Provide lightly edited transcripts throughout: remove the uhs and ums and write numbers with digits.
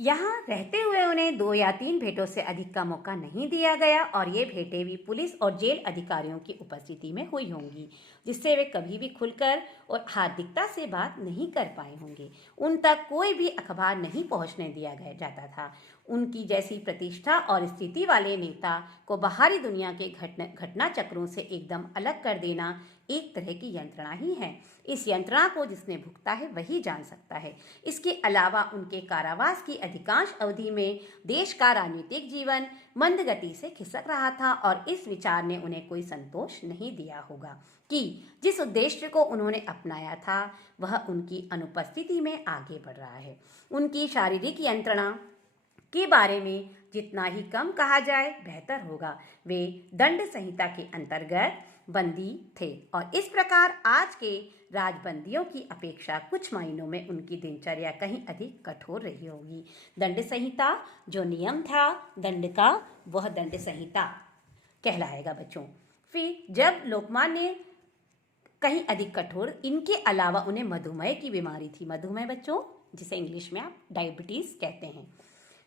यहाँ रहते हुए उन्हें 2 या 3 भेंटों से अधिक का मौका नहीं दिया गया और ये भेंटें भी पुलिस और जेल अधिकारियों की उपस्थिति में हुई होंगी, जिससे वे कभी भी खुलकर और हार्दिकता से बात नहीं कर पाए होंगे। उन तक कोई भी अखबार नहीं पहुँचने दिया गया जाता था। उनकी जैसी प्रतिष्ठा और स्थिति वाले नेता को बाहरी दुनिया के घटना चक्रों से एकदम अलग कर देना एक तरह की यंत्रणा ही है। इस यंत्रणा को जिसने भुगता है वही जान सकता है। इसके अलावा उनके कारावास की अधिकांश अवधि में देश का राजनीतिक जीवन मंद गति से खिसक रहा था और इस विचार ने उन्हें कोई संतोष नहीं दिया होगा कि जिस उद्देश्य को उन्होंने अपनाया था वह उनकी अनुपस्थिति में आगे बढ़ रहा है। उनकी शारीरिक यंत्रणा के बारे में जितना ही कम कहा जाए बेहतर होगा। वे दंड संहिता के अंतर्गत बंदी थे और इस प्रकार आज के राजबंदियों की अपेक्षा कुछ मायनों में उनकी दिनचर्या कहीं अधिक कठोर रही होगी। दंड संहिता जो नियम था दंड का, वह दंड संहिता कहलाएगा बच्चों। फिर जब लोकमान्य कहीं अधिक कठोर, इनके अलावा उन्हें मधुमेह की बीमारी थी। मधुमेह बच्चों जिसे इंग्लिश में आप डायबिटीज कहते हैं।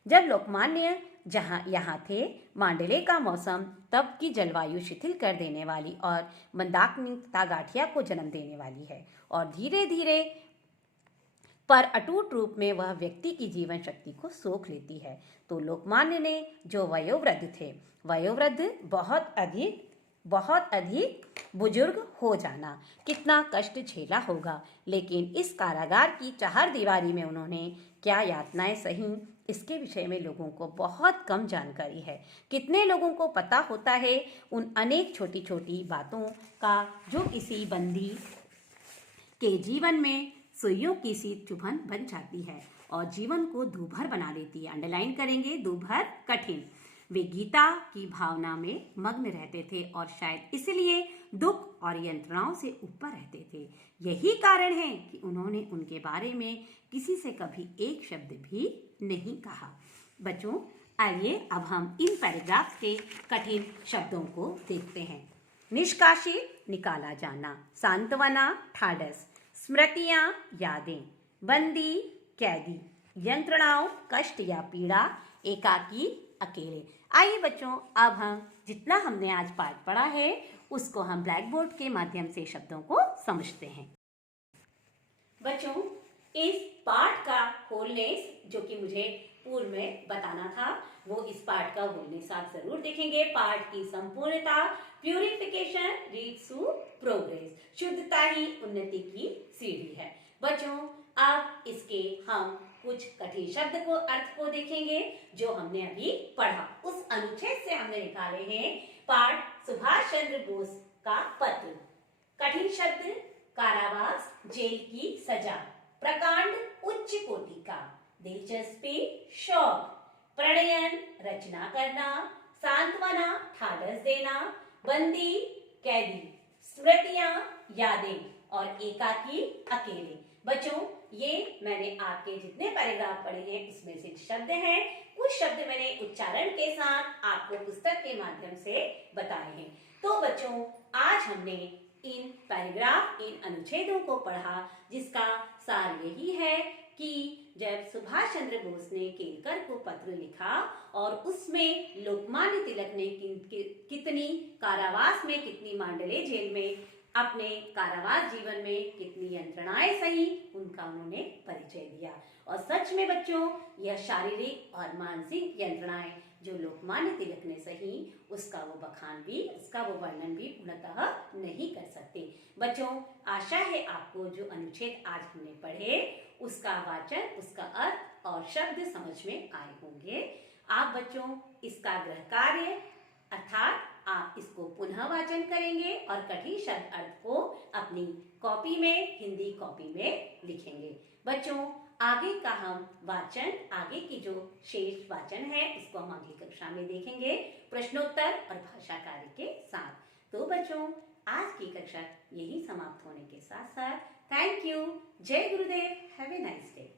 जब लोकमान्य यहाँ थे, मांडले का मौसम तब की जलवायु शिथिल कर देने वाली और मंदाग्निता गाठिया को जन्म देने वाली है और धीरे धीरे पर अटूट रूप में वह व्यक्ति की जीवन शक्ति को सोख लेती है। तो लोकमान्य ने जो वयोवृद्ध थे, वयोवृद्ध बहुत अधिक बुजुर्ग हो जाना कितना कष्ट झेला होगा, लेकिन इस कारागार की चारदीवारी में उन्होंने क्या यातनाएं सही, इसके विषय में लोगों को बहुत कम जानकारी है। कितने लोगों को पता होता है उन अनेक छोटी छोटी बातों का जो किसी बंदी के जीवन में सुइयों की सी चुभन बन जाती है और जीवन को दूभर बना देती है। अंडरलाइन करेंगे, दूभर कठिन। वे गीता की भावना में मग्न रहते थे और शायद इसलिए दुख और यंत्रणाओं से ऊपर रहते थे। यही कारण है कि उन्होंने उनके बारे में किसी से कभी एक शब्द भी नहीं कहा। बच्चों आइए अब हम इन पैराग्राफ के कठिन शब्दों को देखते हैं। निष्कासित निकाला जाना, सांत्वना ठाडस, स्मृतियां यादें, बंदी कैदी, यंत्रणाओं कष्ट या पीड़ा, एकाकी अकेले। आइए बच्चों अब हम जितना हमने आज पाठ पढ़ा है उसको हम ब्लैक बोर्ड के माध्यम से शब्दों को समझते हैं। बच्चों इस पाठ का होलनेस जो कि मुझे पूर्व में बताना था, वो इस पाठ का होलनेस आप जरूर देखेंगे। पाठ की संपूर्णता, प्यूरिफिकेशन रीड्स टू प्रोग्रेस, शुद्धता ही उन्नति की सीढ़ी है। बच्चों अब इसके हम कुछ कठिन शब्द को अर्थ को देखेंगे जो हमने अभी पढ़ा। उस अनुच्छेद से हमने निकाले हैं पाठ सुभाष चंद्र बोस का पत्र। कठिन शब्द कारावास, जेल की सजा, प्रकांड उच्च कोटि का, दिलचस्पी शौक, प्रणयन रचना करना, सांत्वना ठाडस देना, बंदी कैदी, स्मृतियां यादें और एकाकी अकेले। बच्चों ये मैंने आपके जितने पैराग्राफ पढ़े हैं उसमें से शब्द हैं। कुछ शब्द मैंने उच्चारण के साथ आपको पुस्तक के माध्यम से बताए हैं। तो बच्चों आज हमने इन पैराग्राफ, इन अनुच्छेदों को पढ़ा जिसका सार यही है कि जब सुभाष चंद्र बोस ने केलकर को पत्र लिखा और उसमें लोकमान्य तिलक ने कितनी कारावास में, कितनी मांडले जेल में अपने कारावास जीवन में कितनी यंत्रणाएं सही, उनका उन्होंने परिचय दिया। और सच में बच्चों यह शारीरिक और मानसिक यंत्रणाएं जो लोकमान्य तिलक ने सही, उसका वो बखान भी, उसका वो वर्णन भी पूर्णतः नहीं कर सकते। बच्चों आशा है आपको जो अनुच्छेद आज हमने पढ़े उसका वाचन, उसका अर्थ और शब्द समझ में आए होंगे। आप बच्चों इसका गृह कार्य अर्थात आप इसको पुनः वाचन करेंगे और कठिन शब्द अर्थ को अपनी कॉपी में, हिंदी कॉपी में लिखेंगे। बच्चों आगे का हम वाचन, आगे की जो शेष वाचन है उसको हम अगली कक्षा में देखेंगे प्रश्नोत्तर और भाषा कार्य के साथ। तो बच्चों आज की कक्षा यही समाप्त होने के साथ साथ थैंक यू। जय गुरुदेव। Have a nice day.